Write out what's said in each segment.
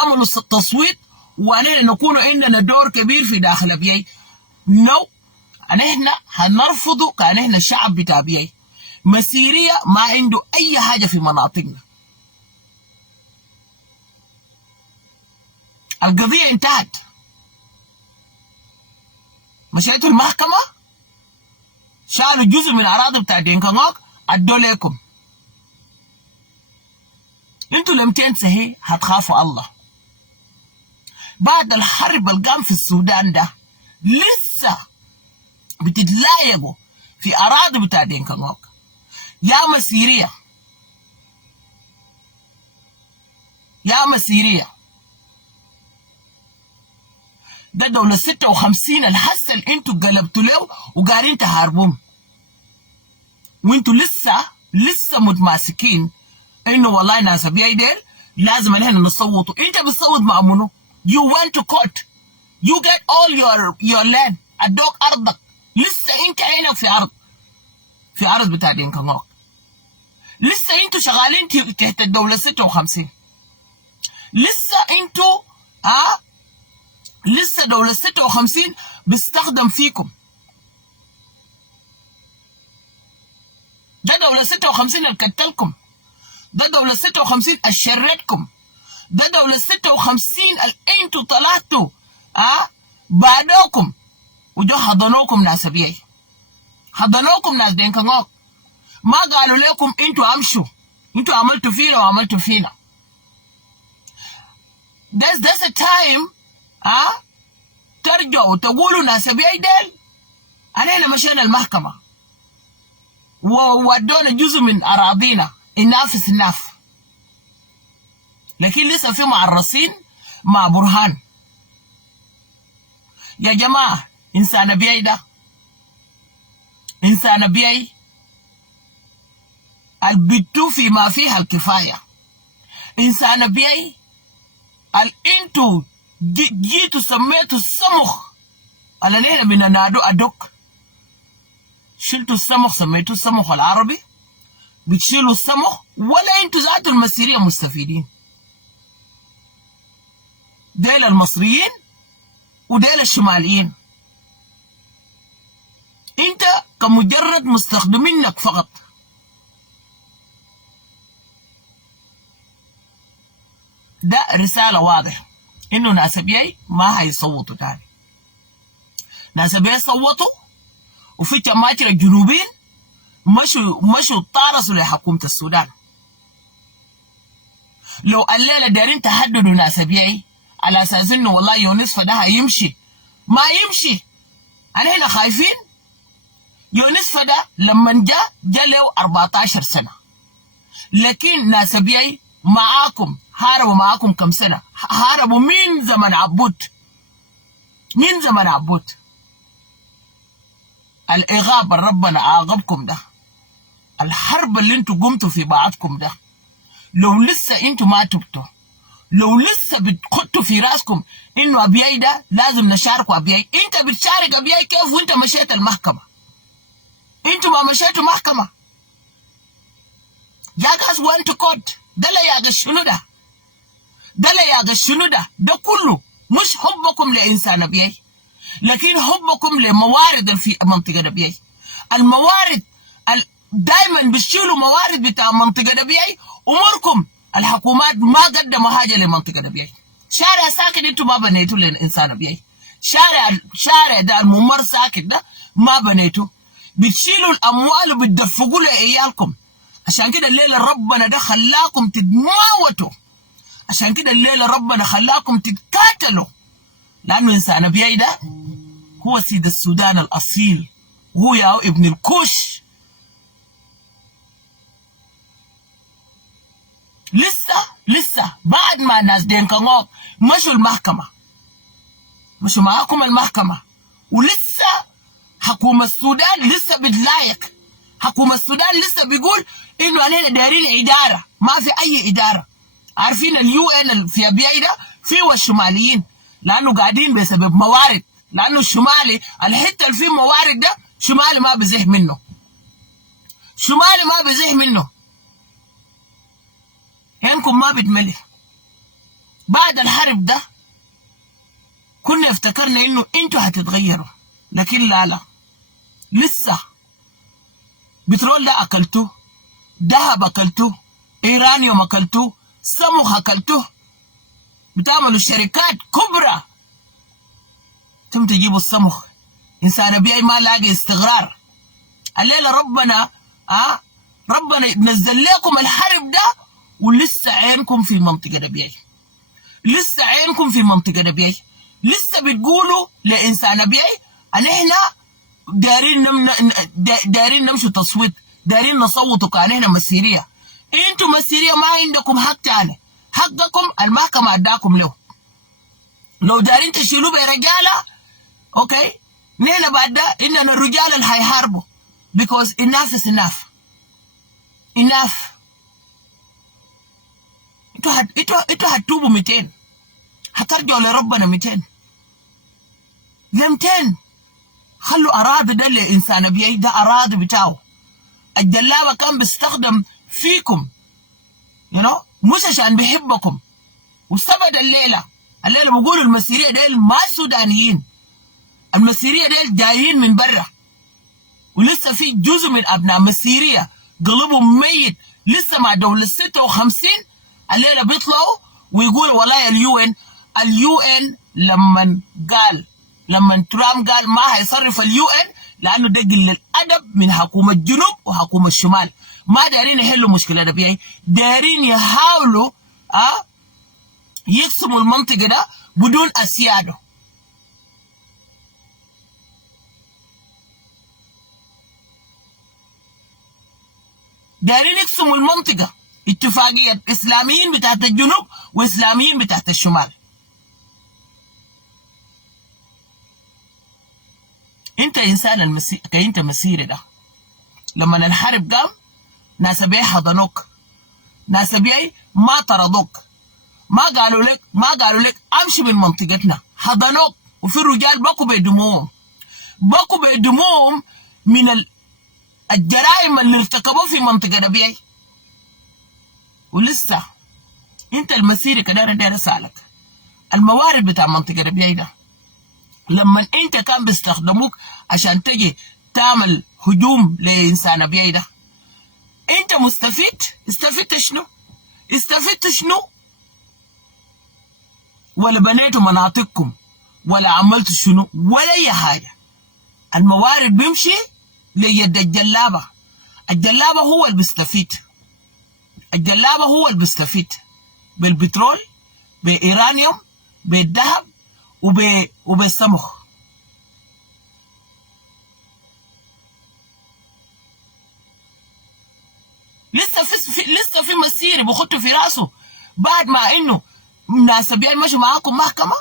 عملوا التصويت وعلينا نكون عندنا دور كبير في داخل ابياي. نو احنا هنرفضه كان احنا الشعب بتاع ابياي. مسيرية ما عنده اي حاجة في مناطقنا. القضية انتهت. مشيتوا المحكمة شالوا جزء من اراضي بتاع دينكانوك ادوا لكم. انتوا لم تنسهي هتخافوا الله. بعد الحرب اللي قام في السودان ده لسه بتتلايقوا في اراضي بتاع دينكانوك. يا مسيرية يا مسيرية، ده دولة 56 الحس اللي انتوا قلبتوا له وقاعدين تحاربوهم، وانتوا لسه متماسكين انه والله ناس ابياي ديل لازم ان احنا نصوتوا. انت بتصوت مع منو؟ You went to court. You get all your land. ادوك ارضك. لسه انت عينك في ارض بتاع دينكانوك. لسه انتوا شغالين تحت الدولة 56. لسه انتوا لسه دولة 56 بيستخدم فيكم. ده دولة 56 اللي قتلكم. ده دولة 56 اللي شردكم. ده دولة 56 اللي انتوا طلعتوا بعدوكم وجو حضنوكم ناس ابياي. حضنوكم ناس دينكانوك. ما قالوا لكم انتوا امشوا، انتوا عملتوا فينا وعملتوا فينا. That's a time ترجعوا تقولوا ناس ابياي ديل علينا مشينا المحكمة وودونا جزء من اراضينا الناف. لكن لسه في معرصين مع برهان. يا جماعة انسان ابياي ده انسان ابياي البتو في ما فيها الكفاية. انسان ابياي انتوا جيتوا سميتوا السمخ على نحن من نادو ادوك. شلتوا السمخ سميتوا السمخ العربي. بتشيلوا السمخ ولا انتوا ذاتوا المسيرية مستفيدين. ديل المصريين وديل الشماليين. انت كمجرد مستخدمينك فقط. ده رسالة واضحة انه ناس ابياي ما هيصوتوا تاني. ناس ابياي صوتوا وفي جماعة الجنوبيين مشوا طارسوا لحكومة السودان. لو الليلة دارين تحددوا ناس ابياي على اساس انه والله يونس فده هيمشي، ما يمشي. انا هنا خايفين. يونس فده لما جاء له 14 سنة، لكن ناس ابياي معاكم هاربوا معاكم كم سنة؟ هاربوا من زمن عبود. من زمن عبود. الإغاظة اللي ربنا عاقبكم ده، الحرب اللي انتوا قمتوا في بعضكم ده، لو لسه انتوا ما تبتوا، لو لسه بتخطوا في راسكم انه ابياي ده لازم نشاركوا ابياي. انت بتشارك ابياي كيف وانت مشيت المحكمة؟ انتوا ما مشيتوا محكمة. يا جاز وانتوا كوت. ده لا يا شنو ده؟ ده لا يا شنو ده كله مش حبكم لإنسان ابياي، لكن حبكم لموارد في منطقة ابياي. الموارد دايما بتشيلوا موارد بتاع منطقة ابياي. اموركم الحكومات ما قدموا حاجة لمنطقة ابياي. شارع ساكت انتوا ما بنيتوا لإنسان ابياي. شارع ده الممر ساكت ده ما بنيتوا. بتشيلوا الاموال وبتدفقوا لعيالكم. عشان كده الليلة ربنا ده خلاكم تتموتوا. عشان كده الليلة ربنا خلاكم تتقاتلوا. لأنه إنسان ابياي ده هو سيد السودان الأصيل، وهو يا ابن الكوش. لسه بعد ما الناس دينكانوك مشوا المحكمة، مشوا معاكم المحكمة، ولسه حكومة السودان لسه بتلايك. حكومة السودان لسه بيقول إنه علينا دايرين إدارة. ما في أي إدارة. عارفين UN في ابياي ده فيه الشماليين، لأنه قاعدين بسبب موارد. لأنه الشمالي الحتة اللي فيه موارد ده شمالي ما بزح منه. شمالي ما بزح منه. هنكم ما بتملي. بعد الحرب ده كنا افتكرنا انه انتوا هتتغيروا، لكن لا، لسه بترول ده اكلتوه، ذهب اكلتوه، ايرانيوم اكلتوه، سمخ اكلتوه، بتعملوا شركات كبرى. تم تجيبوا السمخ، انسان بيعي ما لاقي استقرار. الليله ربنا نزل لكم الحرب ده، ولسه عينكم في منطقه بيعي، لسه عينكم في منطقه بيعي، لسه بتقولوا لانسان بيعي ان احنا دايرين نمشوا تصويت، دايرين نصوتوا كان احنا مسيريه. انتوا مسيريه ما عندكم حق تاني، حقكم المحكمه اداكم له. لو دايرين تشيلوه برجاله اوكي، نحن بعد ده اننا الرجال اللي هيحاربوا، because enough is enough. انتوا هتتوبوا 200، هترجعوا لربنا 200 ل 200. خلوا اراضي ده لانسان بيعي، ده اراضي بتاعه. الجلابه كان بيستخدم فيكم مش عشان بيحبكم. وثبت الليله بيقولوا المسيريه ديل ما سودانيين، المسيريه ديل جايين من برا، ولسه في جزء من ابناء مسيريه قلبهم ميت لسه مع دوله 56. الليله بيطلعوا ويقولوا والله اليو ان لما ترامب قال ما هيصرف اليو ان لانه ده قله الادب من حكومه الجنوب وحكومه الشمال. ما دارين يحلوا مشكله ده بيعي، دارين يحاولوا يقسموا المنطقه ده بدون اسياده. دارين يقسموا المنطقه اتفاقيه اسلاميين بتاعت الجنوب واسلاميين بتاعت الشمال. انت انسان انت مسيري ده. لما الحرب قام ناس بيعي حضنوك، ناس بيعي ما طردوك، ما قالوا لك امشي من منطقتنا، حضنوك. وفي رجال بكوا بيدموهم من الجرائم اللي ارتكبوه في منطقه بيعي. ولسه انت المسيري كده انا داير اسالك، الموارد بتاع منطقه بيعي ده لما انت كان بيستخدموك عشان تجي تعمل هجوم لانسان بيعي ده، انت استفدت شنو؟ ولا بنيتوا مناطقكم ولا عملتوا شنو ولا اي حاجه. الموارد بيمشي ليد الجلابه هو اللي بيستفيد، بالبترول، بايرانيوم، بالذهب، وبالسمخ. لسه في مسيري بخطوا في راسه بعد ما انه ناس بيعي مشوا معاكم محكمه،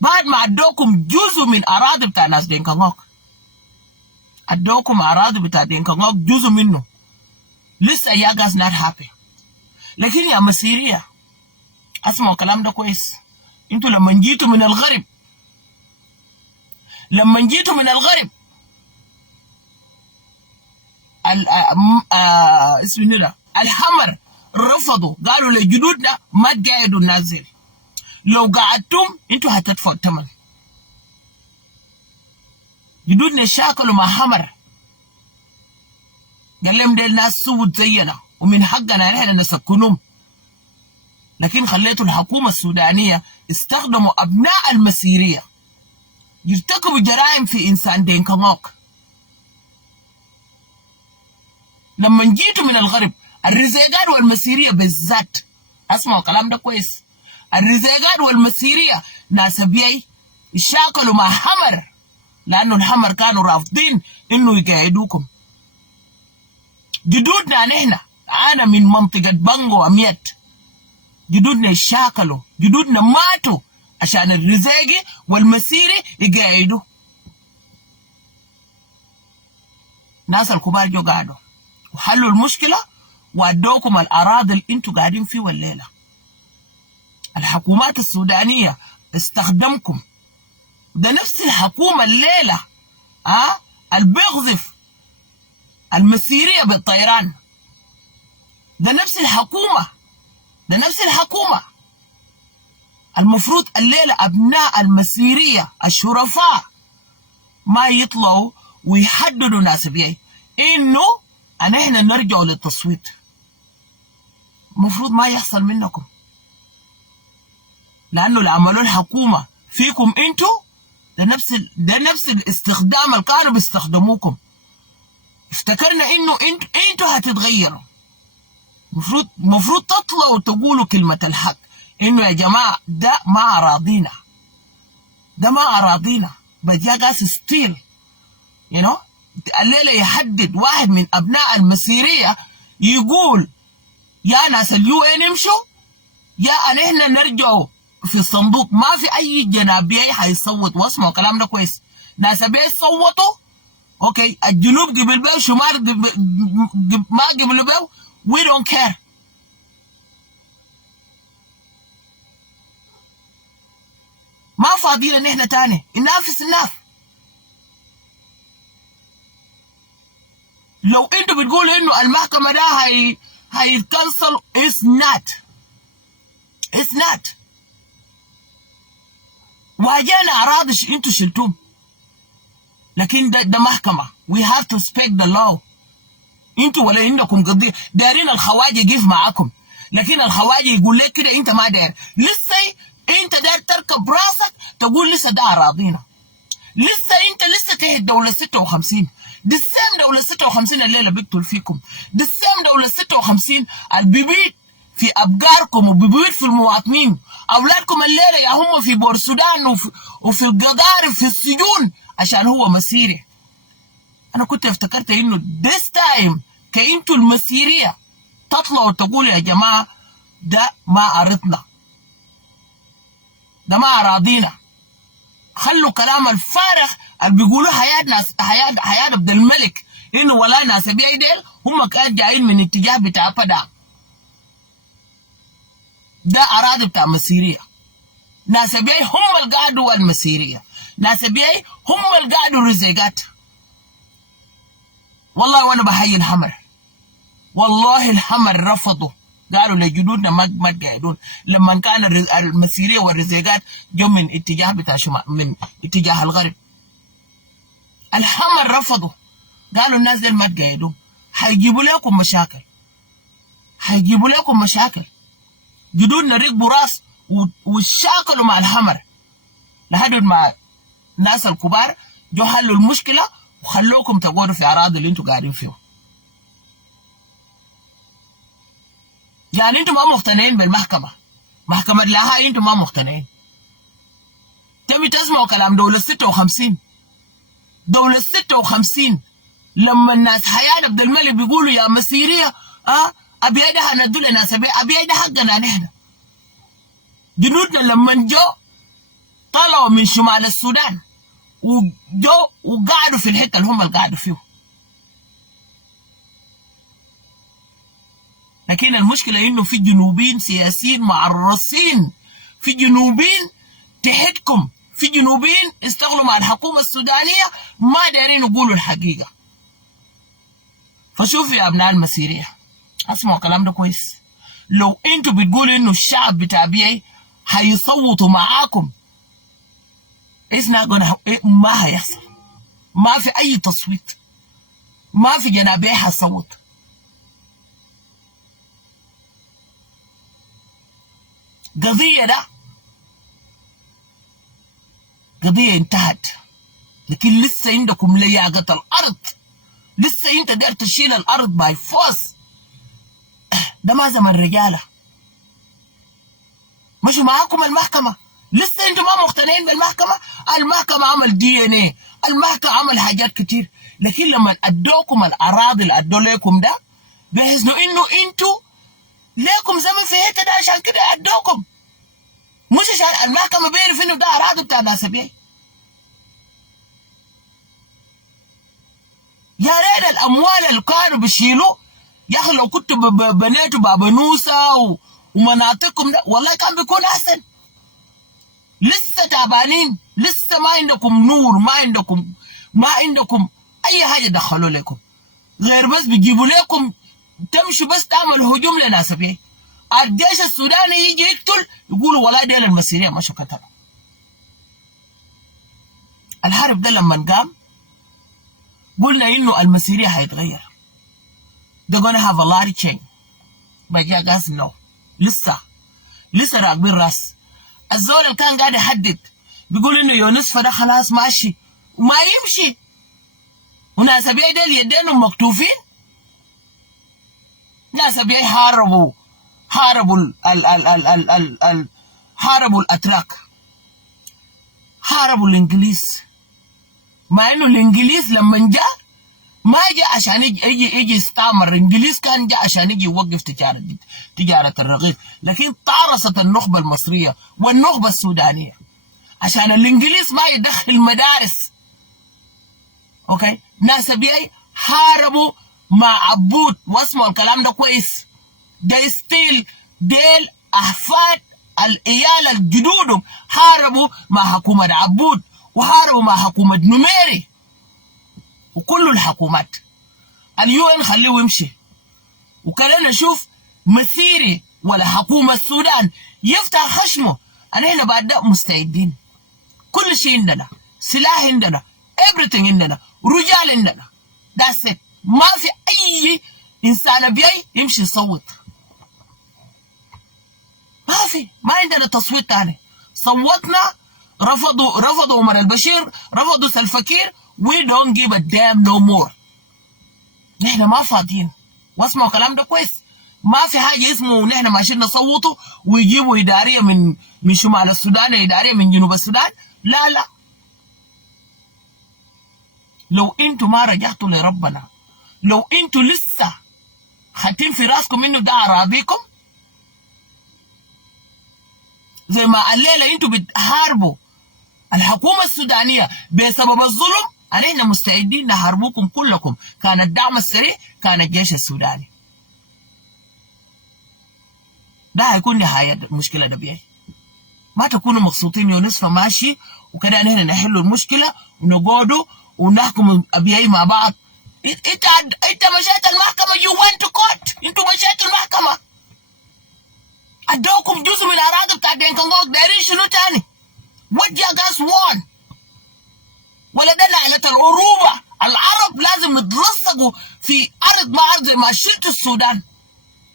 بعد ما ادوكم جزء من اراضي بتاع ناس دينكانوك، ادوكم اراضي بتاع دينكانوك جزء منه. لسه يا جاز نات هابي. لكن يا مسيريه اسمعوا الكلام ده كويس. انتوا لما جيتوا من الغرب اسمه ده الحمر رفضوا، قالوا لجدودنا ما تقعدوا نازل، لو قعدتم انتوا هتدفعوا الثمن. جدودنا شاكلوا مع حمر، قال لهم دي الناس سود زينا ومن حقنا نحن نسكنهم. لكن خليتوا الحكومه السودانيه استخدموا ابناء المسيريه يرتكبوا جرائم في انسان دينكانوك. لما جيتوا من الغرب الرزيقات والمسيريه بالذات، اسمعوا الكلام ده كويس، الرزيقات والمسيريه ناس بيعي يشاكلوا مع حمر، لانه الحمر كانوا رافضين انه يقاعدوكم. جدودنا نحن انا من منطقه بانغو اميت، جدودنا يشاكلوا، جدودنا ماتوا عشان الرزاقي والمسيري يقاعدوا. ناس الكبار جو قاعدوا وحلوا المشكله وادوكم الاراضي اللي انتوا قاعدين فيه الليله. الحكومات السودانيه استخدمكم. ده نفس الحكومه الليله اللي بيقذف المسيريه بالطيران، ده نفس الحكومه المفروض الليلة أبناء المسيرية الشرفاء ما يطلعوا ويحددوا ناس بيي إنه احنا نرجع للتصويت. المفروض ما يحصل منكم، لأنه اللي عملوا الحكومة فيكم انتوا ده نفس الاستخدام اللي كانوا بيستخدموكم. افتكرنا انه انتوا هتتغيروا. المفروض تطلعوا وتقولوا كلمة الحق، انه يا جماعة ده ما أراضينا، ده ما أراضينا، بجا قاس ستيل الليلة يحدد واحد من أبناء المسيرية يقول يا ناس اليو ان امشوا، يا احنا نرجعوا في الصندوق. ما في أي جنابية هيصوت. واسمعوا الكلام ده كويس، ناس بيصوتوا اوكي، الجنوب قبل بيه وشمال ما قبل بيه، we don't care. ما فاضيين ان احنا تاني ننافس الناس. لو انتوا بتقولوا انه المحكمة ده هيتكنسل، it's not. واجانا اراضي انتوا شلتوهم، لكن ده محكمة. we have to respect the law. انتوا ولا عندكم قضية دايرين الخواجة يقف معاكم، لكن الخواجة يقول لك كده انت ما داير. لسه انت داير تركب راسك تقول لسه ده اراضينا. لسه تحت دولة 56. دي السام دولة 56 الليلة بيقتل فيكم. دي السام دولة 56 اللي بيبيت في أبقاركم وبيبيت في المواطنين. أولادكم الليلة يا هم في بورسودان وفي القضارب في السجون عشان هو مسيري. أنا كنت افتكرت إنه this time كأنتوا المسيرية تطلعوا وتقولوا يا جماعة ده ما أردنا، ده ما أراضينا. خلوا كلام الفارغ اللي بيقولوا حياة عبد الملك انه ولا ناس بيي ديل هم كانوا جايين من اتجاه بتاع فدا. ده اراضي بتاع مسيرية. ناس بيي هم اللي قعدوا المسيرية، ناس بيي هم اللي قعدوا رزيقات. والله وانا بحيي الحمر، والله الحمر رفضوا، قالوا لجدودنا ما تقعدون لما كان المسيرية والرزيقات جو من اتجاه بتاع شمال، من اتجاه الغرب. الحمر رفضوا، قالوا الناس دي ما تقعدون، هيجيبوا لكم مشاكل، هيجيبوا لكم مشاكل. جدودنا ركبوا راس وشاكلوا مع الحمر لحد ما الناس الكبار جو حلوا المشكلة وخلوكم تقعدوا في أراضي اللي انتوا قاعدين فيه. يعني انتوا ما مقتنعين بالمحكمة، محكمة لاها انتوا ما مقتنعين. تبي تسمعوا كلام دولة 56. دولة 56 لما الناس حياة عبد الملك بيقولوا يا مسيرية ابي ده هندوا لنا ابي ده حقنا نحن. جنودنا لما جو طلعوا من شمال السودان وجو وقعدوا في الحتة اللي هم اللي قعدوا فيه. لكن المشكلة انه في جنوبيين سياسيين معرصين، في جنوبيين تحتكم، في جنوبيين اشتغلوا مع الحكومة السودانية ما دايرين يقولوا الحقيقة. فشوفوا يا ابناء المسيرية، اسمعوا الكلام ده كويس. لو انتوا بتقولوا انه الشعب بتاع بيي هيصوتوا معاكم، ما هيحصل. ما في اي تصويت، ما في جنابيه هتصوت. قضية ده قضية انتهت، لكن لسه عندكم لياقة الأرض، لسه انت داير تشيل الأرض باي فورس. ده ما زمن رجالة. مش معاكم المحكمة، لسه انتم ما مقتنعين بالمحكمة. المحكمة عمل DNA، المحكمة عمل حاجات كتير، لكن لما ادوكم الأراضي اللي ادوا لكم ده بحيث انه انتوا ليكم زمن في حتة ده عشان كده ادوكم، مش عشان المحكمة بيعرف انه ده اراضي بتاع ناس بيي. يا ريت الاموال اللي كانوا بيشيلوا يا اخي لو كنتوا بنيتوا بابا نوسة ومناطقكم ده والله كان بيكون احسن. لسه تعبانين، لسه ما عندكم نور، ما عندكم اي حاجه دخلوا لكم غير بس بيجيبوا لكم تمشوا بس تعملوا هجوم لناس بيي. الجيش السوداني يجي يقتل يقولوا ولا ديل المسيريه مشوا قتلوا. الحرب ده لما قام قلنا انه المسيريه هيتغير. They're gonna have a lot of change. But yeah guys no. لسه راكبين راس. الزول اللي كان قاعد يحدد بيقول انه يونس فده خلاص ماشي وما يمشي. وناس ابيعي ديل يدينهم مكتوفين. ناس ابيعي حاربوا الاتراك. حاربوا الانجليز. مع انه الانجليز لما جاء ما جاء عشان يجي يستعمر. الانجليز كان جاء عشان يجي يوقف تجارة الرغيف، لكن طارست النخبة المصرية والنخبة السودانية عشان الانجليز ما يدخل مدارس. اوكي، ناس بيي حاربوا مع عبود، واسمعوا الكلام ده كويس. ده ستيل ديل احفاد العيال الجدودهم حاربوا مع حكومة عبود وحاربوا مع حكومة نميري وكل الحكومات. اليو ان خليه يمشي وكلنا نشوف مسيري ولا حكومة السودان يفتح خشمه. انا بعد ده مستعدين، كل شيء عندنا، سلاح عندنا، everything عندنا، رجال عندنا. that's it. ما في اي انسان بيي يمشي يصوت. ما عندنا تصويت تاني. صوتنا، رفضوا عمر البشير، رفضوا سلفكير. we don't give a damn no more. نحن ما فاضيين. واسمعوا الكلام ده كويس. ما في حاجه اسمه نحن ماشيين نصوتوا ويجيبوا اداريه من شمال السودان، اداريه من جنوب السودان. لا، لو انتوا ما رجعتوا لربنا، لو انتوا لسه حاطين في راسكم انه ده اراضيكم، زي ما الليله انتوا بتحاربوا الحكومه السودانيه بسبب الظلم، علينا مستعدين نحاربوكم كلكم. كان الدعم السريع، كان الجيش السوداني. ده هيكون نهايه المشكله ده بيها. ما تكونوا مبسوطين يونس فماشي وكده نحن نحل المشكله ونقعدوا ونحكم ابيعي مع بعض. انت مشيت المحكمه، you went to court. انتوا مشيتوا المحكمه، ادوكم جزء من الاراضي بتاع دينكانجوك. دايرين شنو تاني؟ what you guys want؟ ولا ده نعلة العروبة. العرب لازم يتلصقوا في ارض ما ارض. زي ما شلت السودان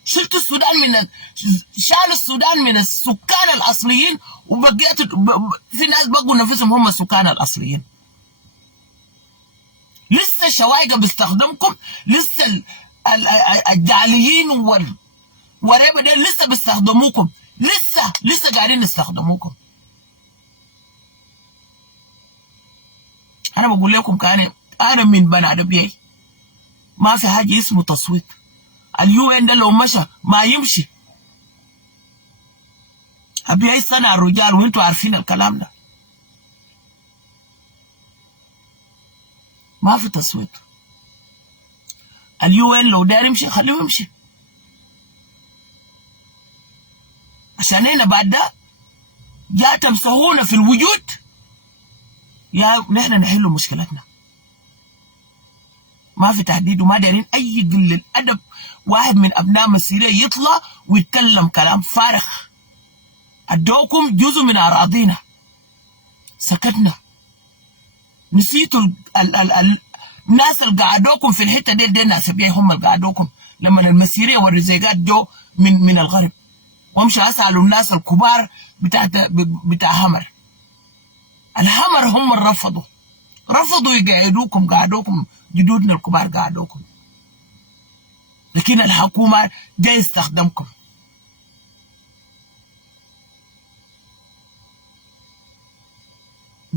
شالوا السودان من السكان الاصليين، وبقيت في ناس بقوا نفسهم هم السكان الاصليين. لسه الشوايقه بيستخدمكم، لسه الجعليين والريبه ده لسه بيستخدموكم، لسه قاعدين يستخدموكم. انا بقول لكم انا من بني ادم ما في حاجه اسمه تصويت. اليو ان ده لو مشى ما يمشي. ابيعي صنع الرجال وانتوا عارفين الكلام ده. ما في تصويت. اليو ان لو داير يمشي خليه يمشي، عشان هنا بعد ده جاء تمسحونا في الوجود. يا نحن نحل مشكلتنا. ما في تهديد وما دايرين اي قله ادب. واحد من ابناء مسيريه يطلع ويتكلم كلام فارغ. ادوكم جزء من اراضينا، سكتنا. نسيتوا الناس اللي قعدوكم في الحته دي ناس بيها هم اللي قعدوكم لما المسيريه والرزيقات جو من الغرب، وامشوا اسالوا الناس الكبار بتاع همر. الهمر هم اللي رفضوا يقعدوكم، قعدوكم جدودنا الكبار قعدوكم. لكن الحكومه جاي يستخدمكم.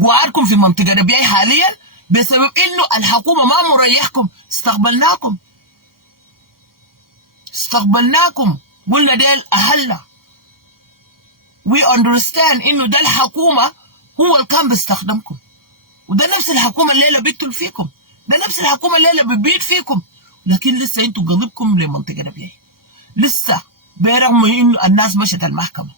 قعدكم في منطقه ربيعي حاليا بسبب انه الحكومه ما مريحكم. استقبلناكم قلنا ديل اهلنا. we understand انه ده الحكومه هو اللي كان بيستخدمكم، وده نفس الحكومه الليله بيقتل فيكم، ده نفس الحكومه الليله بيبيد فيكم. لكن لسه انتوا قلبكم لمنطقه ربيعي. لسه برغم انه الناس مشت المحكمه،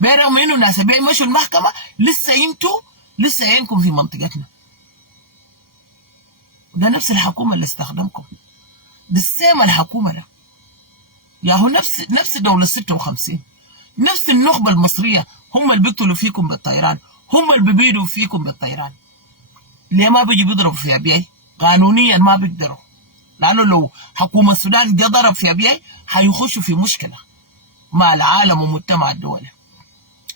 برغم انه الناس مشوا المحكمه، لسه عينكم في منطقتنا. ده نفس الحكومه اللي استخدمكم. بالسيم الحكومة ده يا هو نفس دولة 56، نفس النخبة المصرية هم اللي بيقتلوا فيكم بالطيران، هم اللي بيبيدوا فيكم بالطيران. ليه ما بيجي بيضربوا في ابيعي؟ قانونيا ما بيقدروا، لانه لو حكومة السودان جا ضرب في ابيعي هيخشوا في مشكلة مع العالم ومجتمع الدولي.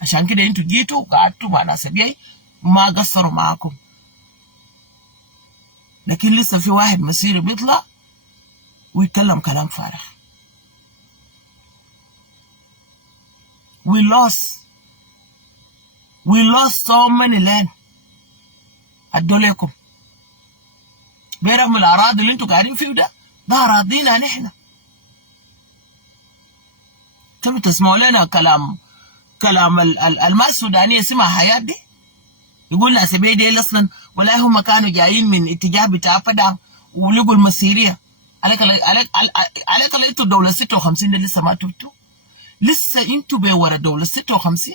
عشان كده انتوا جيتوا وقعدتوا مع ناس ابيعي ما قصروا معاكم. لكن لسه في واحد مسيري بيطلع ويتكلم كلام فارغ. We lost so many land. ادوا لكم برغم الاراضي اللي انتوا قاعدين فيه ده اراضينا نحن. كم تسمعوا لنا كلام الماء السودانيه اسمها حياه دي، يقول ناس بيدي اصلا ولا هم كانوا جايين من اتجاه بتاع فدا ولقوا المسيريه. عليك انتوا الدوله 56 دي لسه ما تبتوا، لسه انتوا بورا الدوله 56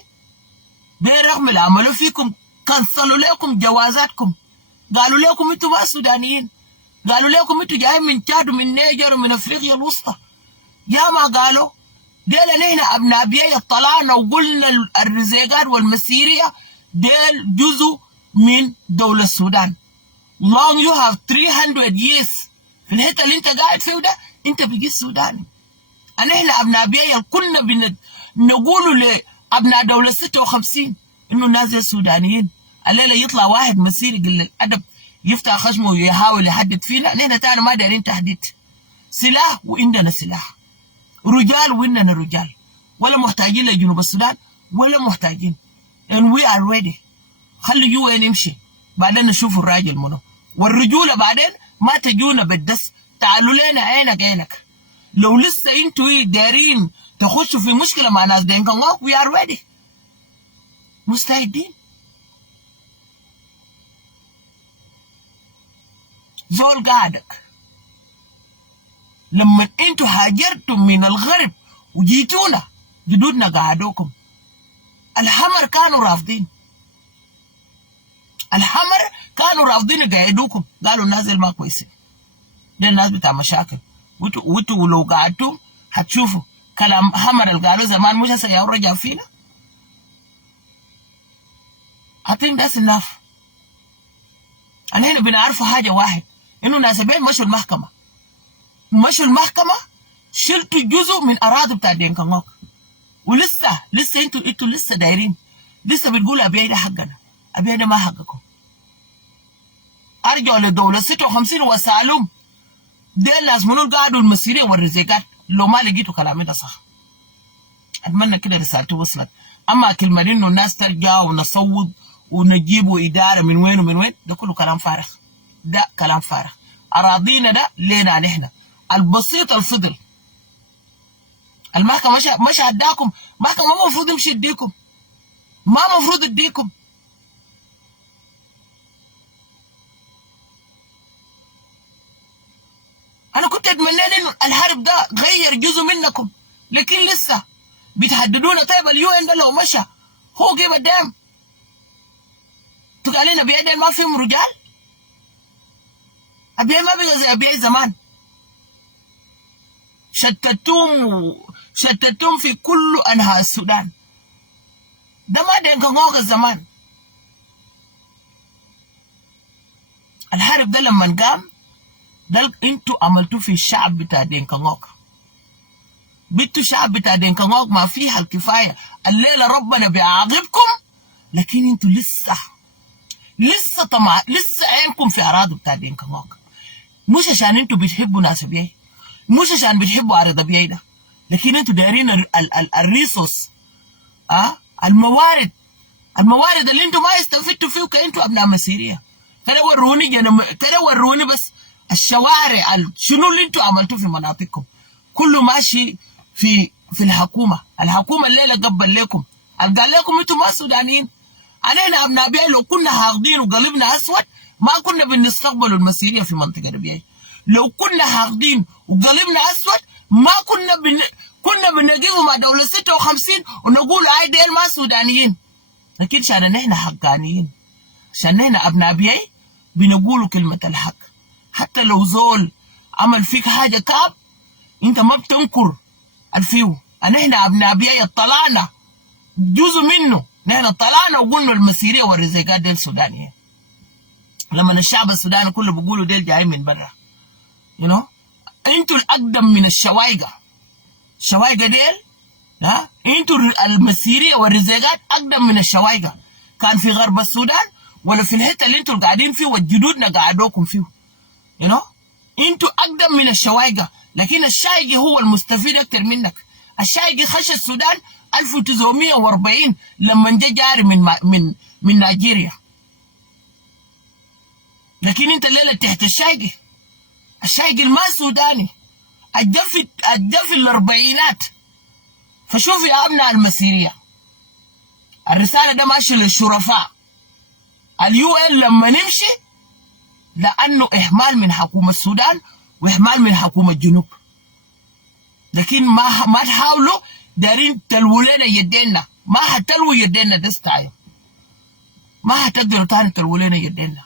برغم اللي عملوا فيكم. كنسلوا لكم جوازاتكم، قالوا لكم انتوا ما سودانيين، قالوا لكم انتوا جايين من تشاد ومن نيجر ومن افريقيا الوسطى. يا ما قالوا ديل نحن ابناء بيئة طلعنا وقلنا الرزيقات والمسيريه ديل جزء من دوله السودان. long you have 300 years في الحته اللي انت قاعد فيه ده انت بقيت سوداني. احنا ابناء بيئة كنا نقولوا لابناء دوله 56 انه ناس سودانيين. الليله يطلع واحد مسيري قل الادب يفتح خشمه ويحاول يحدد فينا، نحن تاني ما دايرين تحديد. سلاح وعندنا سلاح، رجال وعندنا رجال، ولا محتاجين لجنوب السودان ولا محتاجين. and we are ready. خلي يو ان يمشي بعدين نشوف الراجل منه، والرجوله بعدين ما تجونا بالدس. تعالوا لنا عينك. لو لسه انتوا دايرين تخشوا في مشكله مع ناس دينكا we are ready، مستعدين. زول قاعدك لما انتوا هاجرتم من الغرب وجيتونا جدودنا قعدوكم. الحمر كانوا رافضين، يقعدوكم، قالوا الناس ما كويسين، دي الناس بتاع مشاكل، وانتوا لو قعدتم هتشوفوا كلام حمر اللي قالوا زمان مش هسه يا رجع فينا. I think that's enough. هنا بنعرفوا حاجه واحد، انه ناس بين مشوا المحكمه شلتوا جزء من اراضي بتاع دينكانوك، ولسه انتوا لسه دايرين، لسه بتقولوا ابيعي ده حقنا. ابيعي ده ما حقكم. ارجعوا للدوله 56 وسالهم دي الناس منو قعدوا المسيريه والرزيقات. لو ما لقيتوا كلامي ده صح اتمنى كده رسالتي وصلت. اما كلمه انه الناس ترجع ونصوت ونجيبوا اداره من وين ده كله كلام فارغ. ده كلام فارغ. اراضينا ده لينا نحن. البسيط الفضل المحكمه مش هداكم، المحكمه ما المفروض يمشي يديكم، ما المفروض يديكم. انا كنت اتمنى انه الحرب ده غير جزء منكم، لكن لسه بتهددونا. طيب اليو ان ده لو مشى هو جيب الدم تقول علينا ابيعي ما فيهم رجال؟ ابيعي ما بقى زي ابيعي زمان. شتتوم في كل انحاء السودان. ده ما دينكانوك الزمان. الحرب ده لما قام ده انتوا عملتوه في الشعب بتاع دينكانوك. بنتوا الشعب بتاع دينكانوك ما فيها الكفايه. الليله ربنا بيعاقبكم، لكن انتوا لسه طمع، لسه عينكم في اراضي بتاع دينكانوك. مش عشان انتوا بتحبوا ناس بيعي، مش عشان بتحبوا عرض بيعي ده، لكن انتوا دايرين الريسوس، الموارد اللي انتوا ما استفدتوا فيه كأنتوا ابناء مسيريه. كده وروني بس الشوارع شنو اللي انتوا عملتوه في مناطقكم. كله ماشي في الحكومه الليله قبل لكم، قال لكم انتوا ما سودانيين. علينا ابناء بيعي لو كنا حاقدين وقلبنا اسود ما كنا بنستقبلوا المسيريه في منطقه بيعي. لو كنا حاقدين وقلبنا اسود ما كنا بنقيموا مع دوله 56 ونقول هاي ديل ما سودانيين. لكن عشان نحن حقانيين، عشان نحن ابناء بيعي بنقولوا كلمه الحق. حتى لو زول عمل فيك حاجه كعب، انت ما بتنكر الفيو. نحن ابناء ابياء طلعنا جزء منه، نحن طلعنا وقلنا المسيريه والرزيقات ديل سودانيه. لما الشعب السوداني كله بيقولوا ديل جاي من برا، انتوا الاقدم من الشوايقه. الشوايقه ديل انتوا المسيريه والرزيقات اقدم من الشوايقه. كان في غرب السودان ولا في الحته اللي انتوا قاعدين فيه وجدودنا قعدوكم فيه. انتوا اقدم من الشوايقه، لكن الشايقي هو المستفيد اكتر منك. الشايقي خش السودان 1940 لما جا جاري من نيجيريا، لكن انت الليله تحت الشايقي. الشايقي ما سوداني، الجف الاربعينات. فشوف يا ابناء المسيريه، الرساله ده ماشي للشرفاء. UN لما نمشي لانه اهمال من حكومه السودان واهمال من حكومه الجنوب، لكن ما تحاولوا دارين تلووا لنا يدينا. ما هتلووا يدينا ده ستايل، ما هتقدروا تاني تلووا لنا يدينا.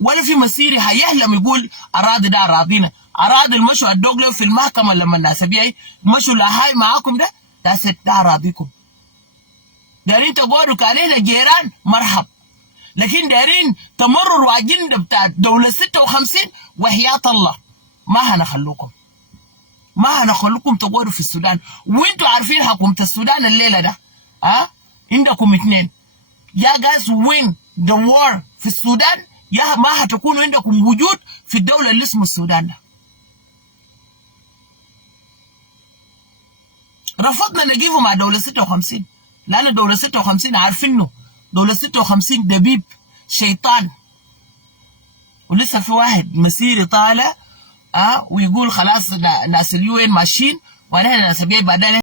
ولا في مسيري هيحلم يقول اراضي ده اراضينا. اراضي المشوا الدوله في المحكمه لما الناس بيعي مشوا لهاي معاكم ده اراضيكم. دارين تقولوا كان احنا جيران مرحب، لكن دارين تمرروا اجنده بتاعت دوله 56 وحياة الله ما هنخلوكم. ما هنخلوكم تقولوا في السودان. وانتوا عارفين حكومه السودان الليله ده عندكم اثنين، يا guys win the war في السودان، يا ما هتكونوا عندكم وجود في الدوله اللي اسمه السودان ده. رفضنا نجيبه مع دوله 56 لان دوله 56 عارفينه دوله 56 دبيب شيطان. ولسه في واحد مسيري طالع ويقول خلاص ناس UN ماشيين ونحن ناس بعدين